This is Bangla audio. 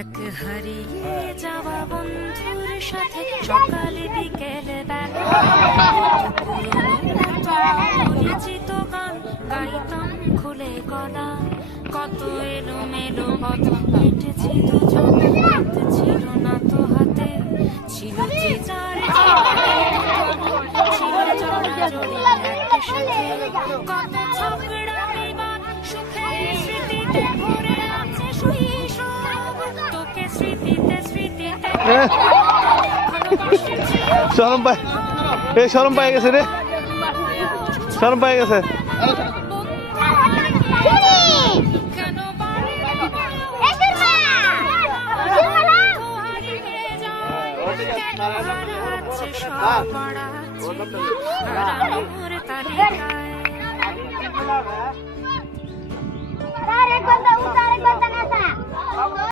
এক হারিয়ে যাওয়া বন্ধুর সাথে সকালে বিকেলে বেলা পরিচিত গান গাইতাম খুলে গলা। কত এলোমেলো পথ হেঁটেছি দুজন, হাত ছিল না তো হাতে, ছিল যে যার ছিল জড়াজড়ি একসাথে। কত ঝগড়া বিবাদ সুখের স্মৃতিতে ভরে আছে শৈশব, তোকে স্মৃতিতে স্মৃতিতে শরম পায়, শরম পাই গেছে রে, শরম পাই গেছে। তালিকায়